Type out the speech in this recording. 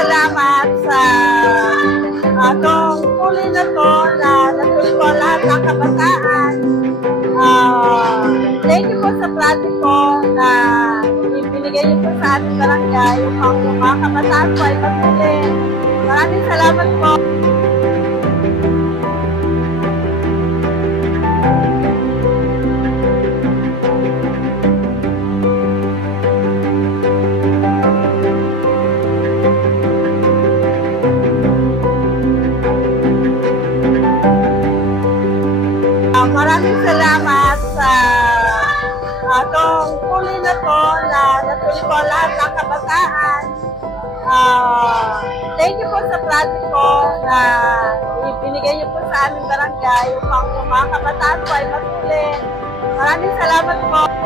salamat sa tungkulin na to na natuto lahat ng kabataan. Thank you po sa project ko na ibinigay niyo po sa ating barangay. Yung mga kabataan po ay patuloy. Maraming salamat po. Maraming salamat sa tungkulin na to na natuto lahat ng kabataan. Thank you po sa project ko na ibinigay niyo po sa aming barangay. Yung mga kabataan po ay patuloy. Maraming salamat po.